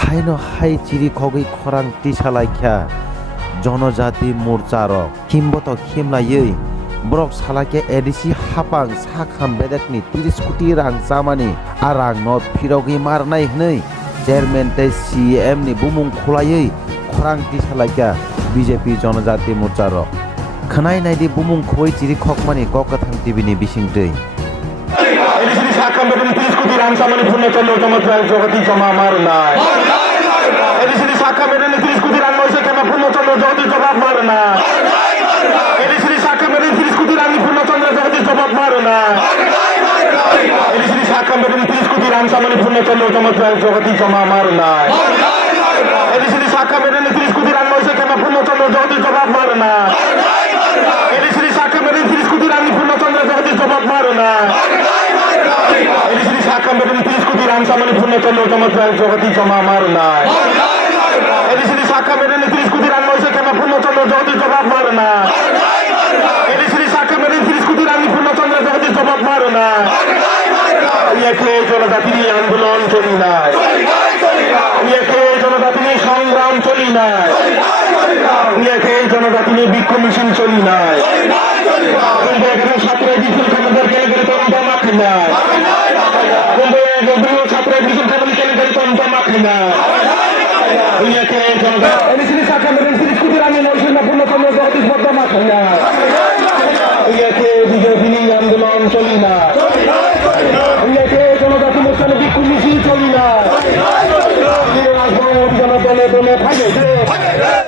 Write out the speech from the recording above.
হাইনো high চিরি খগৈ খরাং টিসালাইখ্যা জনজাতি মোর্চার খিমবত খিমলাयै Brock সালাকে ADC হাপাং সাখাম বেদেকনি 30 কোটি রাং জামানি আরাং ন ফিরগি মারনাই হनै চেয়ারম্যান তে সিএম ni bumung khulaयै খরাং টিসালাইখ্যা বিজেপি জনজাতি মোর্চার খনাই নাইদি bumung khoi চিরি খকমানি ককথাং টিভিনি বিসিংতৈ এডিসি সাখাম বেদেকনি 30 কোটি রাং জামানি পূর্ণচন্দ্র চমৎকার জগতি জমা মারনাই এডিসি সাখাম বেদেকনি 30 কোটি রাং মইছে কেমা পূর্ণচন্দ্র জগতি জবাব মারনাই এডিসি সাখাম বেদেকনি 30 কোটি রাং পূর্ণচন্দ্র জগতি জবাব মারনাই এডিসি সাখাম বেদেকনি 30 কোটি রাং জামানি পূর্ণচন্দ্র চমৎকার জগতি জমা মারনাই এডিসি সাখাম বেদেকনি 30 কোটি রাং মইছে কেমা পূর্ণচন্দ্র জগতি জবাব মারনাই এডিসি সাখাম বেদেকনি 30 কোটি রাং পূর্ণচন্দ্র জগতি জবাব মারনাই এডিসি সাখাম বেদেকনি 30 কোটি রাং জামানি পূর্ণচন্দ্র চমৎকার জগতি জমা মারনাই এডিসি সাখাম বেদেকনি 30 কোটি রাং মইছে কেমা পূর্ণচন্দ্র জগতি জবাব মারনাই এডিসি সাখাম বেদেকনি 30 কোটি রাং পূর্ণচন্দ্র জগতি জবাব মারনাই ইয়াকে জনজাতি আন্দোলন চলি নাই ইয়াকে জনজাতি সংগ্রাম চলি নাই ইয়াকে জনজাতি বিক্ষোভ মিছিল চলি নাই কিন্তু এখানে ছাত্র বিক্ষোভ ক্ষমতার কেন করে তন্ত্র মাখি নাই কিন্তু ছাত্র বিক্ষোভ ক্ষমতা কেন করে তন্ত্র মাখি নাই ইয়াকে জনজাতি শাখা মেরেন 30 কোটি রাঙে নয়শো পূর্ণচন্দ্র জগতি বদ্ধ মাখি নাই ইয়াকে বিজেপি আন্দোলন চলি না ইয়াকে জনজাতি মোর্চার বিক্ষোভ মিছিল চলি না দলে দলে